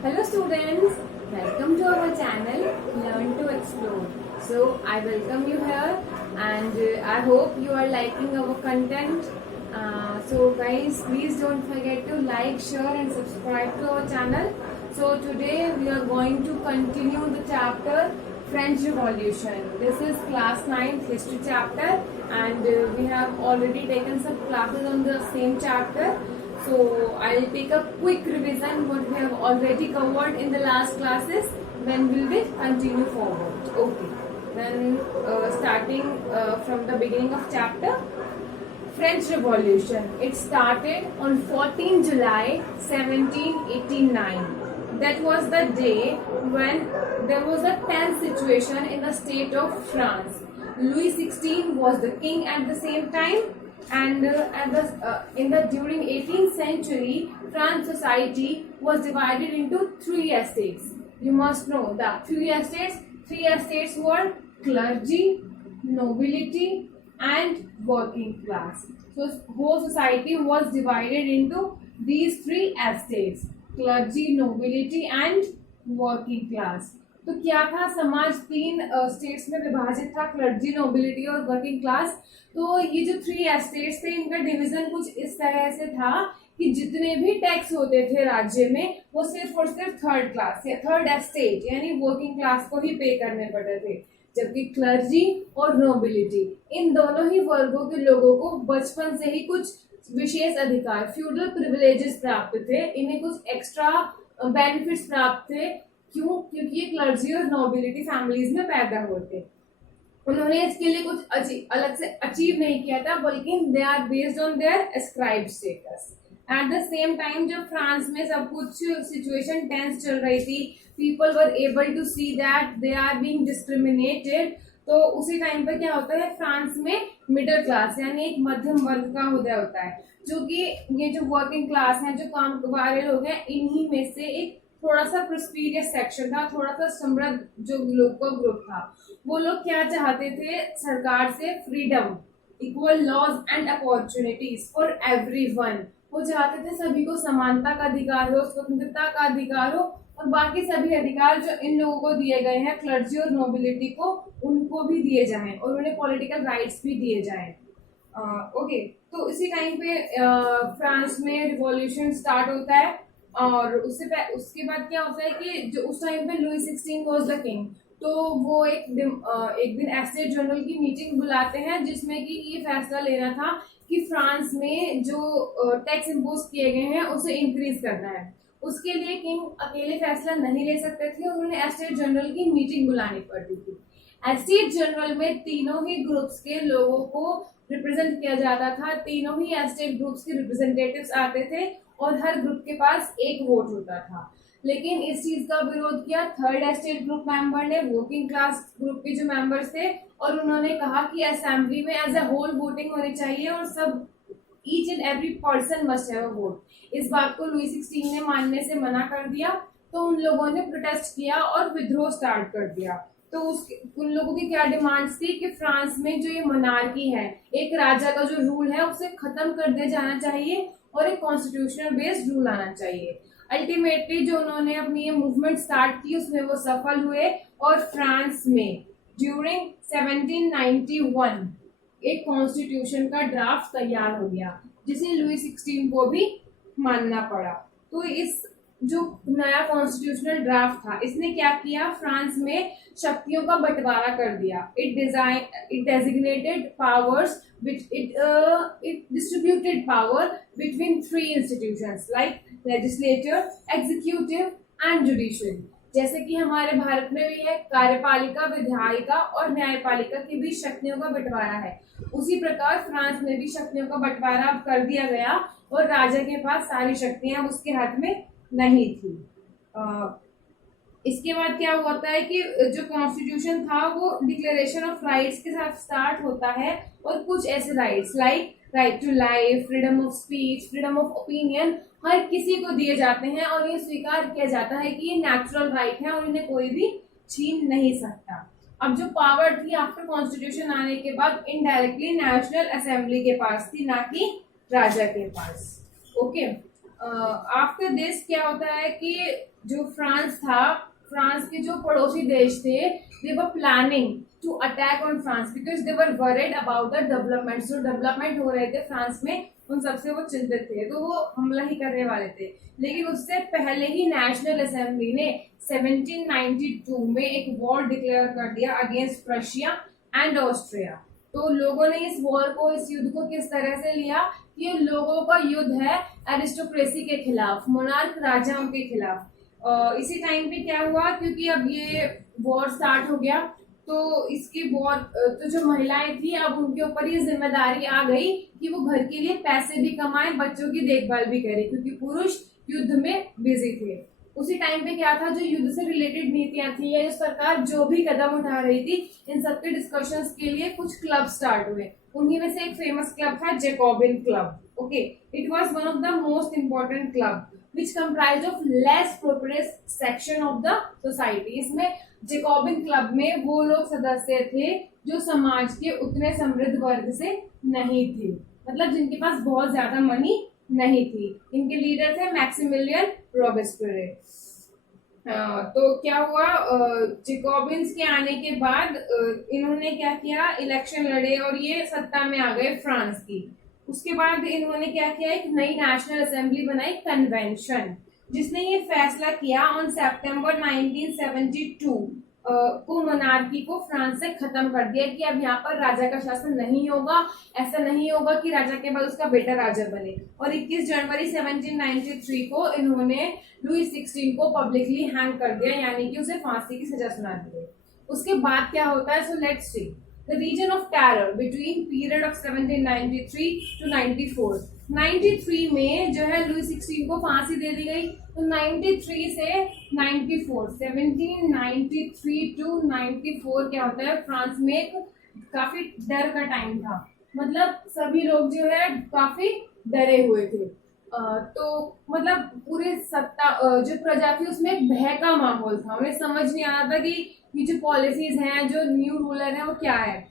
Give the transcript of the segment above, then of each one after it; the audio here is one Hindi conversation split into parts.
Hello students, welcome to our channel Learn to Explore. So I welcome you here and I hope you are liking our content. So guys, please don't forget to like, share and subscribe to our channel. So today we are going to continue the chapter French Revolution. This is class 9th history chapter and we have already taken some classes on the same chapter. So I'll take a quick revision what we have already covered in the last classes. Then we will continue forward. Okay. Then starting from the beginning of chapter, French Revolution. It started on 14 July 1789. That was the day when there was a tense situation in the state of France. Louis XVI was the king at the same time, and during 18th century, France society was divided into three estates. You must know that three estates were clergy, nobility, and working class. So whole society was divided into these three estates: clergy, nobility, and working class. तो क्या था, समाज तीन स्टेट्स में विभाजित था, क्लर्जी, नोबिलिटी और वर्किंग क्लास. तो ये जो थ्री एस्टेट्स थे, इनका डिवीजन कुछ इस तरह से था कि जितने भी टैक्स होते थे राज्य में वो सिर्फ और सिर्फ थर्ड क्लास या थर्ड एस्टेट यानी वर्किंग क्लास को ही पे करने पड़ते थे, जबकि क्लर्जी और नोबिलिटी इन दोनों ही वर्गों के लोगों को बचपन से ही कुछ विशेष अधिकार, फ्यूडल प्रिविलेजेस प्राप्त थे. इन्हें कुछ एक्स्ट्रा बेनिफिट्स प्राप्त थे. क्यों? क्योंकि ये क्लर्जी और नोबिलिटी फैमिलीज में पैदा हुए थे. उन्होंने इसके लिए कुछ अलग से अचीव नहीं किया था, बल्कि they are based on their ascribed status. At the same time जब फ्रांस में सब कुछ सिचुएशन टेंस चल रही थी, people were able to see that they are being discriminated, तो उसी टाइम पर क्या होता है, फ्रांस में मिडिल क्लास यानी एक मध्यम वर्ग का उदय होता है, जो कि ये जो वर्किंग क्लास है, जो काम वाले लोग हैं, इन्हीं में से एक थोड़ा सा प्रोस्पीरियस सेक्शन था, थोड़ा सा समृद्ध जो लोग का ग्रुप था. वो लोग क्या चाहते थे सरकार से? Freedom, equal laws and opportunities for everyone. वो चाहते थे सभी को समानता का अधिकार हो, स्वतंत्रता का अधिकार हो, और बाकी सभी अधिकार जो इन लोगों को दिए गए हैं, क्लर्जी और नोबिलिटी को, उनको भी दिए जाएं और उन्हें पॉलिटिकल राइट्स भी दिए जाएं. ओके, तो इसी टाइम पे फ्रांस में रिवॉल्यूशन स्टार्ट होता है. और उसके बाद क्या होता है कि जो उस टाइम पे लुई 16 वाज द किंग, तो वो एक दिन एस्टेट जनरल की मीटिंग बुलाते हैं, जिसमें कि ये फैसला लेना था कि फ्रांस में जो टैक्स इम्पोज किए गए हैं उसे इंक्रीज करना है. उसके लिए किंग अकेले फैसला नहीं ले सकते थे, उन्होंने एस्टेट जनरल की मीटिंग बुलानी पड़ती थी. एस्टेट जनरल में तीनों ही ग्रुप्स के लोगों को रिप्रेजेंट किया जाता था. तीनों ही एस्टेट ग्रुप्स के रिप्रेजेंटेटिव्स आते थे और हर ग्रुप के पास एक वोट होता था. लेकिन इस चीज का विरोध किया थर्ड एस्टेट ग्रुप मेंबर ने, वर्किंग क्लास ग्रुप के जो मेंबर्स थे, और उन्होंने कहा कि असेंबली में एज अ होल वोटिंग होनी चाहिए और सब each and every person must have a vote. इस बात को लुई 16 ने मानने से मना कर दिया. तो उन लोगों ने प्रोटेस्ट किया और विद्रोह स्टार्ट कर दिया. तो उन लोगों की क्या डिमांड्स थी कि फ्रांस में जो ये मोनार्की है, एक राजा का जो रूल है, उसे खत्म कर दिया जाना चाहिए और एक कॉन्स्टिट्यूशनल बेस्ड रूल आना चाहिए. अल्टीमेटली जो उन्होंने अपनी ये मूवमेंट स्टार्ट की उसमें वो सफल हुए और फ्रांस में ड्यूरिंग 1791 एक कॉन्स्टिट्यूशन का ड्राफ्ट तैयार हो गया, जिसे लुई 16 को भी मानना पड़ा. तो इस जो नया कॉन्स्टिट्यूशनल ड्राफ्ट था, इसने क्या किया, फ्रांस में शक्तियों का बंटवारा कर दिया. It designated powers, it distributed power between three institutions like legislature, executive and judicial. जैसे कि हमारे भारत में भी है, कार्यपालिका, विधायिका और न्यायपालिका के बीच शक्तियों का बंटवारा है. उसी प्रकार फ्रांस में भी शक्तियों का बंटवारा कर दिया गया और राजा के पास सारी शक्तियां उसके हाथ में नहीं थी. इसके बाद क्या होता है कि जो कॉन्स्टिट्यूशन था वो डिक्लेरेशन ऑफ राइट्स के साथ स्टार्ट होता है, और कुछ ऐसे rights like right to life, freedom of speech, freedom of opinion हर किसी को दिए जाते हैं, और ये स्वीकार किया जाता है कि ये नेचुरल राइट है और इन्हें कोई भी छीन नहीं सकता. अब जो पावर थी आफ्टर कॉन्स्टिट्यूशन आने के बाद इनडायरेक्टली नेशनल असेंबली के पास थी, ना कि राजा के पास. ओके, आफ्टर दिस क्या होता है कि जो फ्रांस था, फ्रांस के जो पड़ोसी देश थे, they were planning to attack on France because they were worried about the development. जो डेवलपमेंट हो रहे थे फ्रांस में, उन सबसे वो चिंतित थे, तो वो हमला ही करने वाले थे। लेकिन उससे पहले ही नेशनल असेंबली ने 1792 में एक वॉर डिक्लेयर कर दिया अगेंस्ट रशिया एंड ऑस्ट्रिया। तो लोगों ने इस वॉर को, इस युद्ध को किस तरह से लिया कि लोगों का युद्ध है एरिस्टोक्रेसी के खिलाफ, मोनार्क राजाओं के खिलाफ। इसी टाइम पे क्या हुआ, क्योंकि अब ये वॉर स्टार्ट हो गया, तो इसकी वॉर, तो जो महिलाएं थी अब उनके ऊपर ये जिम्मेदारी आ गई कि वो घर के लिए पैसे भी कमाएं, बच्चों की देखभाल भी करें, क्योंकि पुरुष युद्ध में बिजी थे। उसी टाइम पे क्या था, जो युद्ध से रिलेटेड नीतियां थी या जो सरकार जो भी कदम उठा रही थी, इन सबके डिस्कशंस के लिए कुछ क्लब स्टार्ट हुए। उन्हीं में से एक फेमस क्लब था Jacobin club. Okay, it was one of the most important club which comprised of less prosperous section of the society। इसमें जैकोबिन क्लब में वो लोग सदस्य थे जो समाज के उतने समृद्ध वर्ग से नहीं थे, मतलब जिनके पास बहुत ज्यादा मनी नहीं थी। इनके लीडर थे मैक्सिमिलियन रॉबेस्पियर। तो क्या हुआ, जैकोबिन्स के आने के बाद इन्होंने क्या किया, इलेक्शन लड़े और ये सत्ता में आ गए फ्रांस की। उसके बाद इन्होंने क्या किया, एक नई नेशनल असेंबली बनाई, कन्वेंशन, जिसने ये फैसला किया ऑन सितंबर 1972 को मोनार्की को फ्रांस से खत्म कर दिया कि अब यहाँ पर राजा का शासन नहीं होगा। ऐसा नहीं होगा कि राजा के बाद उसका बेटा राजा बने। और 21 जनवरी 1793 को इन्होंने लुई 16 को पब्लिकली हैंग कर दिया, यानी कि उसे फांसी की सजा सुना दी गई। उसके बाद क्या होता है, so let's see the region of terror between period of 1793 to 94। 93 में जो है लुई 16 को फांसी दे दी गई, तो 93 से 94, 1793 टू 94 क्या होता है, फ्रांस में एक काफी डर का टाइम था, मतलब सभी लोग जो है काफी डरे हुए थे। तो मतलब पूरे सत्ता, जो प्रजा थी उसमें एक भय का माहौल था, उन्हें समझ नहीं आ रहा था कि ये जो पॉलिसीज हैं, जो न्यू रूलर है वो क्या है।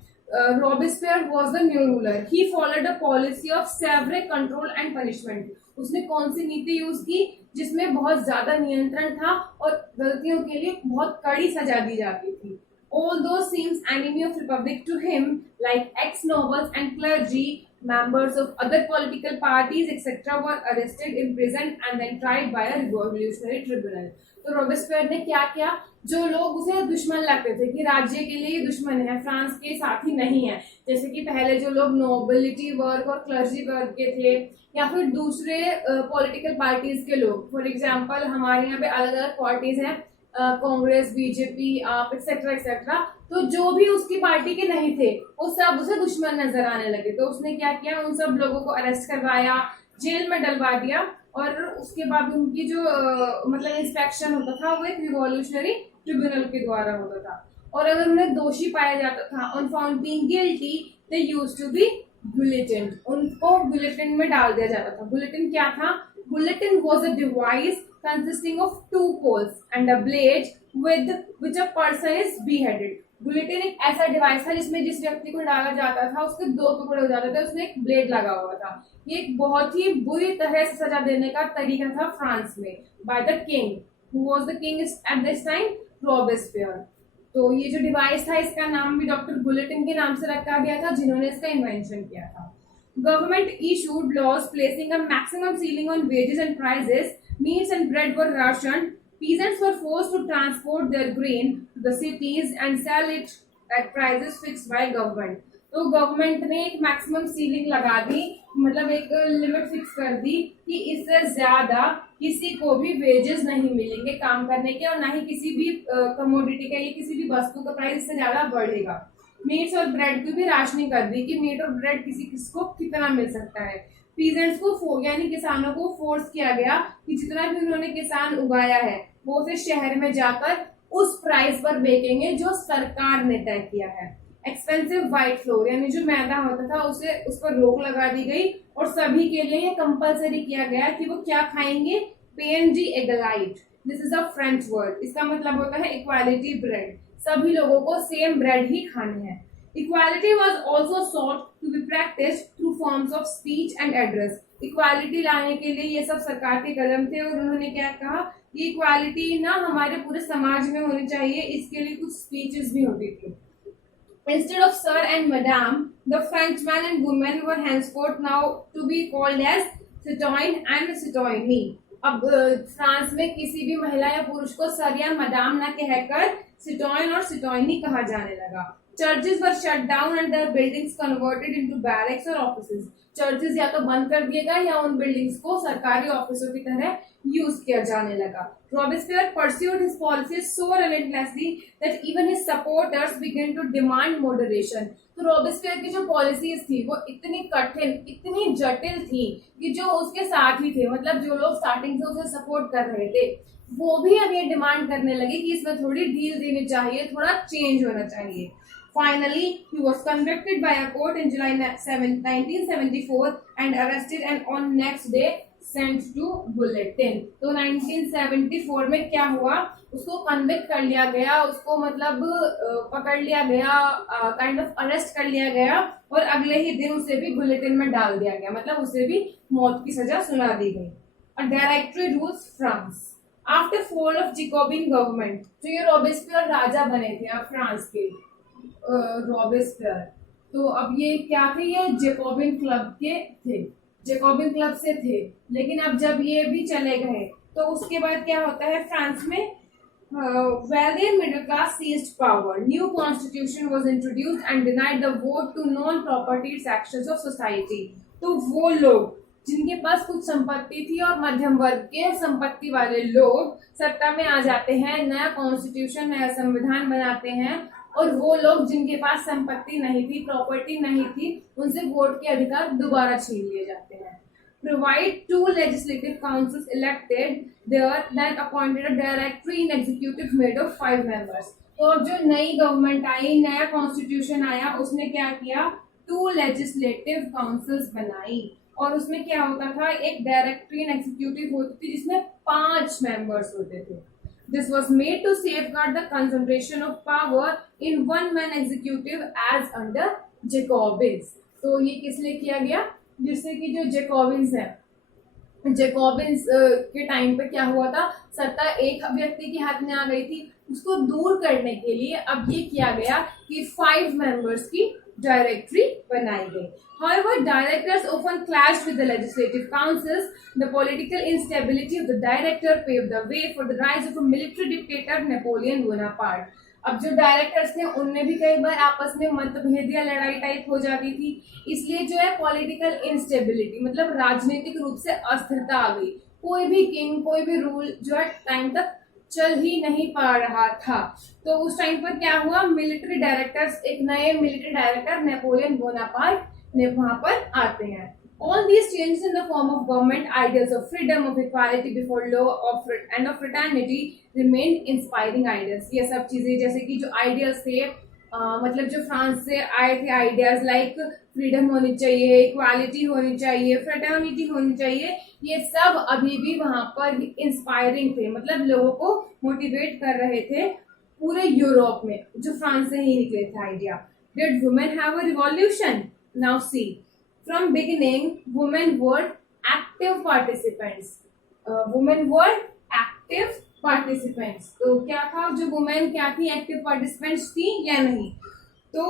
Robespierre was the new ruler. He followed a policy of severe control and punishment. उसने कौन सी नीति यूज की, जिसमें बहुत ज्यादा नियंत्रण था और गलतियों के लिए बहुत कड़ी सजा दी जाती थी। All those seems enemy of republic to him, like ex-nobles and clergy, members of other political parties, etc., were arrested, imprisoned, and then tried by a revolutionary tribunal। तो रॉबेस्पियर ने क्या किया, जो लोग उसे दुश्मन लगते थे कि राज्य के लिए दुश्मन है, फ्रांस के साथी नहीं है, जैसे कि पहले जो लोग नोबिलिटी वर्ग और क्लर्जी वर्ग के थे, या फिर दूसरे पॉलिटिकल पार्टीज के लोग। फॉर एग्जाम्पल हमारे यहाँ पे अलग अलग पार्टीज हैं, कांग्रेस, बीजेपी, आप एक्सेट्रा एक्सेट्रा, तो जो भी उसकी पार्टी के नहीं थे वो सब उसे दुश्मन नजर आने लगे। तो उसने क्या किया, उन सब लोगों को अरेस्ट करवाया, जेल में डलवा दिया, और उसके बाद उनकी जो मतलब इंस्पेक्शन होता था वो एक रिवॉल्यूशनरी ट्रिब्यूनल के द्वारा होता था। और अगर उन्हें दोषी पाया जाता था, on found being guilty, they used to be bulletin, उनको बुलेटिन में डाल दिया जाता था। बुलेटिन क्या था, bulletin was a device consisting of two poles and a blade with which a person is beheaded। Bulletin एक ऐसा डिवाइस था जिसमें जिस व्यक्ति को डाला जाता था उसके दो टुकड़े हो जाते थे, उसमें एक ब्लेड लगा हुआ था। ये एक बहुत ही बुरी तरह से सजा देने का तरीका था फ्रांस में, by the king, who was the king at this time, Robespierre. तो ये जो डिवाइस था इसका नाम भी डॉक्टर बुलेटिन के नाम से रखा गया था, जिन्होंने इसका इन्वेंशन किया था। Government issued laws placing a maximum ceiling on wages and prices। Meats and bread were rationed। Peasants were forced to transport their grain to the cities and sell it at prices fixed by government। तो गवर्नमेंट ने एक मैक्सिमम सीलिंग लगा दी, मतलब एक लिमिट फिक्स कर दी कि इससे ज्यादा किसी को भी वेजेस नहीं मिलेंगे काम करने के, और ना ही किसी भी कमोडिटी का या किसी भी वस्तु का प्राइस इससे ज्यादा बढ़ेगा। मीट्स और ब्रेड की भी राशनिंग कर दी कि मीट और ब्रेड किसको कितना मिल सकता है। पीजेंट्स को यानी किसानों को फोर्स किया गया कि जितना भी उन्होंने किसान उगाया है वो उसे शहर में जाकर उस प्राइस पर बेचेंगे जो सरकार ने तय किया है। एक्सपेंसिव व्हाइट फ्लोर यानी जो मैदा होता था उसे उस पर रोक लगा दी गई, और सभी के लिए ये कंपलसरी किया गया कि वो क्या खाएंगे, पेन डी एगलाइट, this is a French word, इसका मतलब होता है इक्वालिटी ब्रेड, सभी लोगों को सेम ब्रेड ही खाने हैं। Equality was also sought to be practice through forms of speech and address. Equality लाने के लिए ये सब सरकार के कदम थे, और उन्होंने क्या कहा ये इक्वालिटी ना हमारे पूरे समाज में होनी चाहिए, इसके लिए कुछ स्पीचेस भी होती थी. Instead of sir and madam, the Frenchman and women were henceforth now to be called as citoyen and citoyenne. अब फ्रांस में किसी भी महिला या पुरुष को सर या मदाम न कहकर सिटोयन और सिटोयनी कहा जाने लगा. Churches were shut down and their buildings converted into barracks और ऑफिसेज. चर्चेस या तो बंद कर दिए गए या उन बिल्डिंग्स को सरकारी ऑफिसों की तरह यूज किया जाने लगा. Robespierre pursued his policies so relentlessly that even his supporters began to demand moderation. तो रॉबेस्पियर की जो पॉलिसीज थी वो इतनी कठिन, इतनी जटिल थी कि जो उसके साथ ही थे, मतलब जो लोग स्टार्टिंग से उसे सपोर्ट कर रहे थे, वो भी अब ये डिमांड करने लगे कि इसमें थोड़ी ढील देनी चाहिए, थोड़ा चेंज होना चाहिए. Finally, he was convicted by a court in July 1974 and arrested and on next day sent to guillotine. तो 1974 में क्या हुआ, उसको कन्विक्ट कर लिया गया, उसको मतलब पकड़ लिया गया, काइंड ऑफ अरेस्ट कर लिया गया और अगले ही दिन उसे भी गुलेटिन में डाल दिया गया, मतलब उसे भी मौत की सजा सुना दी गई. A directory rules France. After fall of Jacobin government, तो ये रॉबेस्पियर राजा बने थे अब फ्रांस के. रॉबेस्पियर तो अब ये क्या थे, ये जेकोबिन क्लब के थे, जेकोबिन क्लब से थे. लेकिन अब जब ये भी चले गए तो उसके बाद क्या होता है फ्रांस में, wealthy and middle class seized power. New constitution was introduced and denied the vote to non-property sections of society. तो वो लोग जिनके पास कुछ संपत्ति थी और मध्यम वर्ग के संपत्ति वाले लोग सत्ता में आ जाते हैं, नया कॉन्स्टिट्यूशन, नया संविधान बनाते हैं, और वो लोग जिनके पास संपत्ति नहीं थी, प्रॉपर्टी नहीं थी, उनसे वोट के अधिकार दोबारा छीन लिए जाते हैं. Provide 2 legislative councils elected there, then appointed a directory in executive made of 5 members. तो अब जो नई गवर्नमेंट आई, नया कॉन्स्टिट्यूशन आया, उसने क्या किया, 2 लेजिस्लेटिव काउंसिल्स बनाई और उसमें क्या होता था, एक डायरेक्टरी एंड एग्जीक्यूटिव होती थी जिसमें 5 मेंबर्स होते थे. This was made to safeguard the concentration of power in one man executive as under Jacobins. तो ये किस लिए किया गया, जिससे कि जो जेकोबिन्स है, जेकोबिन्स के टाइम पे क्या हुआ था, सत्ता एक व्यक्ति के हाथ में आ गई थी, उसको दूर करने के लिए अब ये किया गया कि 5 मेंबर्स की डायरेक्टरी बनाई गई. However, directors often clashed with the legislative councils. The political instability of the director paved the way for the rise of a military dictator, Napoleon Bonaparte. अब जो डायरेक्टर्स थे उनमें भी कई बार आपस में मतभेद या लड़ाई टाइप हो जाती थी, इसलिए जो है पॉलिटिकल इंस्टेबिलिटी, मतलब राजनीतिक रूप से अस्थिरता आ गई. कोई भी किंग, कोई भी रूल जो है टाइम तक चल ही नहीं पा रहा था. तो उस टाइम पर क्या हुआ, मिलिट्री डायरेक्टर्स, एक नए मिलिट्री डायरेक्टर नेपोलियन बोनापार्ट ने वहां पर आते हैं. All these changes in the form of government ideals of freedom, of equality before law, and of fraternity remained inspiring ideals. ये सब चीजें जैसे कि जो आइडियल्स थे, मतलब जो फ्रांस से आए थे आइडियाज, लाइक फ्रीडम होनी चाहिए, इक्वालिटी होनी चाहिए, फ्रेटर्निटी होनी चाहिए, ये सब अभी भी वहां पर इंस्पायरिंग थे, मतलब लोगों को मोटिवेट कर रहे थे पूरे यूरोप में, जो फ्रांस से ही निकले थे idea. Did women have a revolution? Now see. From beginning, women were active participants. Women were active participants. तो क्या था, जो women क्या थी, active participants थी या नहीं? तो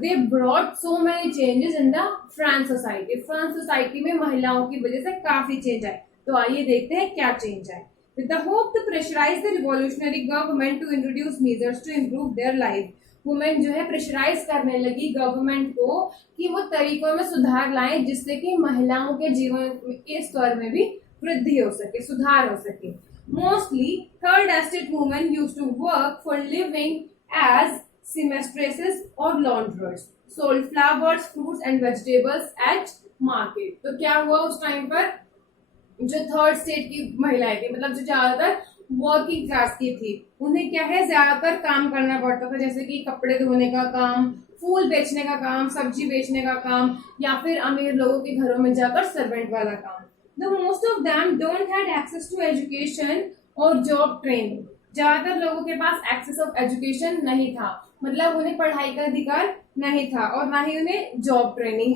they brought so many changes in the France society. France society में महिलाओं की वजह से काफी चेंज आए. तो आइए देखते हैं क्या चेंज आए. With the hope to pressurize the revolutionary government to introduce measures to improve their life. Women जो है प्रेशराइज करने लगी गवर्नमेंट को कि वो तरीकों में सुधार लाएं जिससे कि महिलाओं के जीवन के स्तर में भी वृद्धि हो सके, सुधार हो सके. Mostly third estate women used to work for living as seamstresses और launderers, sold flowers, fruits and vegetables at market. तो क्या हुआ उस टाइम पर, जो थर्ड स्टेट की महिलाएं थी, मतलब जो ज्यादातर वर्किंग क्लास की थी, उन्हें क्या है ज्यादातर काम करना पड़ता था, जैसे कि कपड़े धोने का काम, फूल बेचने का काम, सब्जी बेचने का काम, या फिर अमीर लोगों के घरों में जाकर सर्वेंट वाला काम. The most of them don't had access to education और जॉब ट्रेनिंग. ज्यादातर लोगों के पास एक्सेस ऑफ एजुकेशन नहीं था, मतलब उन्हें पढ़ाई का अधिकार नहीं था और ना ही उन्हें जॉब ट्रेनिंग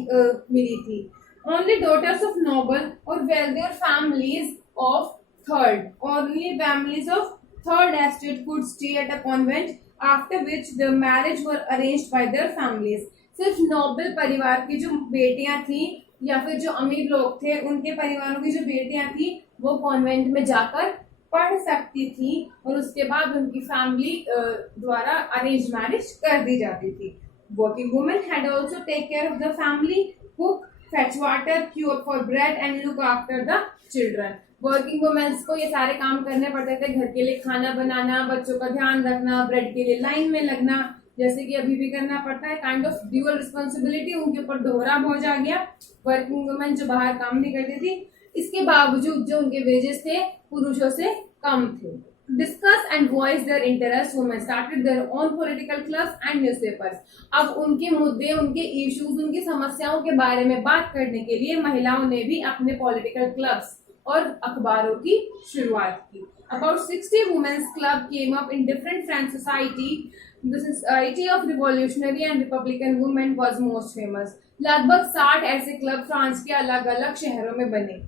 मिली थी. ओनली डॉटर्स ऑफ नोबल और wealthier families of Third, only families of third estate could stay at a convent, after which the marriage were arranged by their families. सिर्फ नोबल परिवार की जो बेटियां थी या फिर जो अमीर लोग थे उनके परिवारों की जो बेटियां थी वो कॉन्वेंट में जाकर पढ़ सकती थी और उसके बाद उनकी फैमिली द्वारा अरेंज मैरिज कर दी जाती थी. Working women had also take care of the family, cook, fetch water, queue up for bread and look after the children. Working womens को ये सारे काम करने पड़ते थे, घर के लिए खाना बनाना, बच्चों का ध्यान रखना, ब्रेड के लिए लाइन में लगना, जैसे कि अभी भी करना पड़ता है. काइंड ऑफ ड्यूअल रिस्पॉन्सिबिलिटी उनके ऊपर दोहरा बोझ आ गया. वर्किंग वुमेन जो बाहर काम नहीं करती थी, इसके बावजूद जो उनके वेजेस थे पुरुषों से कम थे. Discuss and voice their interests, women started their own political clubs and newspapers. अब उनके मुद्दे, उनके इश्यूज, उनकी समस्याओं के बारे में बात करने के लिए महिलाओं ने भी अपने पॉलिटिकल क्लब्स और अखबारों की शुरुआत की. About 60 women's club came up in different French society. The Society of Revolutionary and Republican Women was most famous. लगभग 60 ऐसे क्लब फ्रांस के अलग अलग शहरों में बने.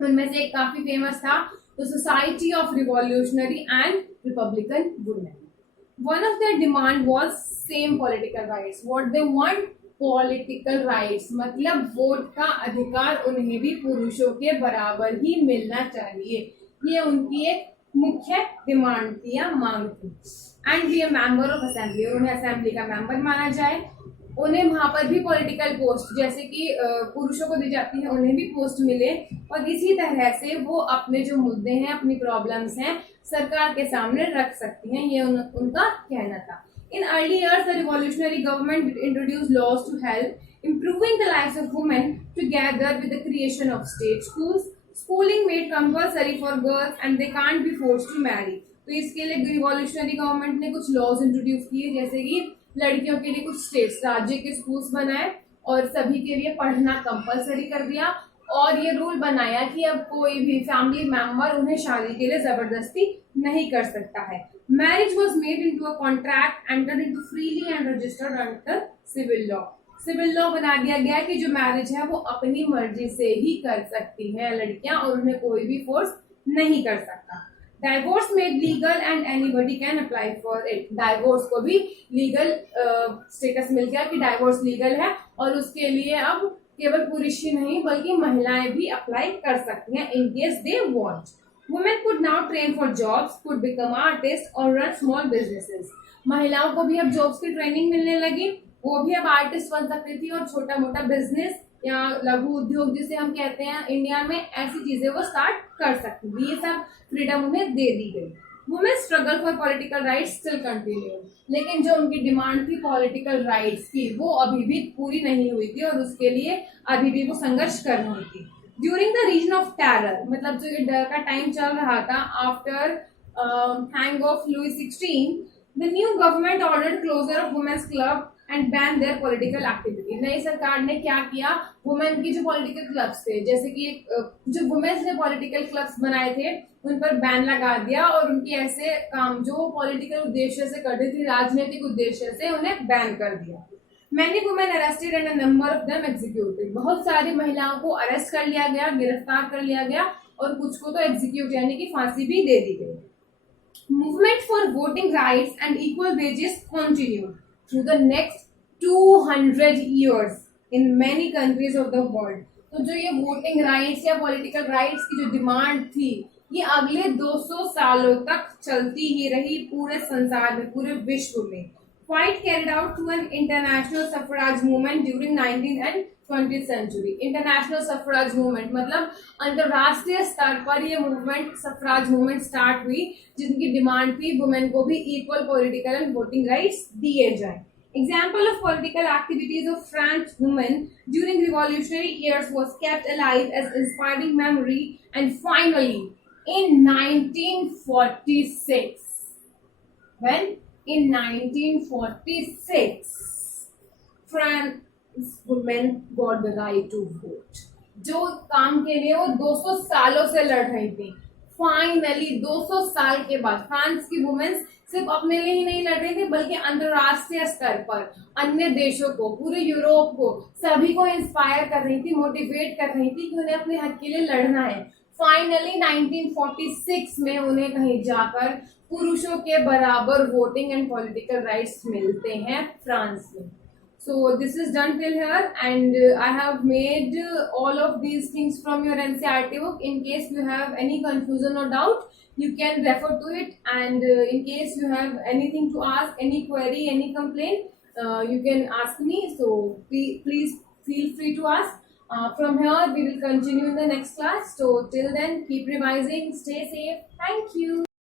उनमें से एक काफी फेमस था, the Society of Revolutionary and Republican Women. One of their demand was same political rights. What they want? Political rights. मतलब वोट का अधिकार उन्हें भी पुरुषों के बराबर ही मिलना चाहिए. ये उनकी एक मुख्य डिमांड थी या मांग थी. And be a member of assembly. उन्हें असेंबली का मेंबर माना जाए. उन्हें वहां पर भी पॉलिटिकल पोस्ट जैसे कि पुरुषों को दी जाती है उन्हें भी पोस्ट मिले और इसी तरह से वो अपने जो मुद्दे हैं, अपनी प्रॉब्लम्स हैं, सरकार के सामने रख सकती हैं. ये उनका कहना था. In early years the revolutionary government introduce laws to help improving the lives of women together with the creation of state schools. Schooling made compulsory for girls and they can't be forced to marry. तो इसके लिए रिवॉल्यूशनरी गवर्नमेंट ने कुछ लॉज इंट्रोड्यूस किए, जैसे कि लड़कियों के लिए कुछ स्टेट्स, राज्य के स्कूल्स बनाए और सभी के लिए पढ़ना कंपलसरी कर दिया. और ये रूल बनाया कि अब कोई भी फैमिली मेंबर उन्हें शादी के लिए जबरदस्ती नहीं कर सकता है. Marriage was made into a contract entered into freely and registered under civil law. Civil law बना दिया गया कि जो मैरिज है वो अपनी मर्जी से ही कर सकती है लड़कियां और उन्हें कोई भी फोर्स नहीं कर सकता. Divorce made legal and anybody can apply for it. Divorce को भी लीगल स्टेटस मिल गया कि डाइवोर्स लीगल है और उसके लिए अब केवल पुरुष ही नहीं बल्कि महिलाएं भी अप्लाई कर सकती हैं in case they want. Women could now train for jobs, could become artist और रन स्मॉल बिजनेसेस. महिलाओं को भी अब जॉब्स की ट्रेनिंग मिलने लगी, वो भी अब आर्टिस्ट बन सकती थी और छोटा मोटा बिजनेस या लघु उद्योग जिसे हम कहते हैं इंडिया में, ऐसी चीजें वो स्टार्ट कर सकती थी. ये सब फ्रीडम उन्हें दे दी गई. Women struggle for political rights still continue. लेकिन जो उनकी डिमांड थी पॉलिटिकल राइट्स की वो अभी भी पूरी नहीं हुई थी और उसके लिए अभी भी वो संघर्ष कर रही थी. During the region of terror, मतलब जो ये डर का टाइम चल रहा था after hang of Louis 16, the new government ordered closure of women's club and ban their political activity. नई सरकार ने क्या किया, वुमेन की जो पॉलिटिकल क्लब्स थे, जैसे कि जो वुमेन्स ने पॉलिटिकल क्लब्स बनाए थे उन पर बैन लगा दिया और उनके ऐसे काम जो पॉलिटिकल उद्देश्य से करती थी, राजनीतिक उद्देश्य से, उन्हें बैन कर दिया. Many women arrested and a number of them executed. बहुत सारी महिलाओं को अरेस्ट कर लिया गया, गिरफ्तार कर लिया गया और कुछ को तो एग्जीक्यूट यानी कि फांसी भी दे दी गई. Movement for voting rights and equal wages continued through the next 200 years in many countries of the world. तो जो ये वोटिंग राइट्स या पॉलिटिकल राइट्स की जो डिमांड थी ये अगले 200 सालों तक चलती ही रही पूरे संसार में, पूरे विश्व में. Fight carried out through an international suffrage movement during 19th and 20th century. International suffrage movement मतलब अंतरराष्ट्रीय स्तर पर ये मूवमेंट, सफराज मूवमेंट स्टार्ट हुई जिनकी डिमांड थी वुमेन को भी equal political and voting rights दिए जाएं. Example of political activities of French women during revolutionary years was kept alive as inspiring memory, and finally in 1946, when in 1946 France women got the right to vote. जो काम के लिए वो 200 सालों से लड़ रही थी, फाइनली 200 साल के बाद फ्रांस की वुमेन्स सिर्फ अपने लिए ही नहीं लड़ रही थी बल्कि अंतरराष्ट्रीय स्तर पर अन्य देशों को, पूरे यूरोप को, सभी को इंस्पायर कर रही थी, मोटिवेट कर रही थी कि उन्हें अपने हक के लिए लड़ना है. फाइनली 1946 में उन्हें कहीं जाकर पुरुषों के बराबर वोटिंग एंड पॉलिटिकल राइट्स मिलते हैं फ्रांस में. So this is done till here, and I have made all of these things from your NCERT book. In case you have any confusion or doubt, you can refer to it, and in case you have anything to ask, any query, any complaint, you can ask me. So please feel free to ask. From here we will continue in the next class. So till then, keep revising, stay safe. Thank you.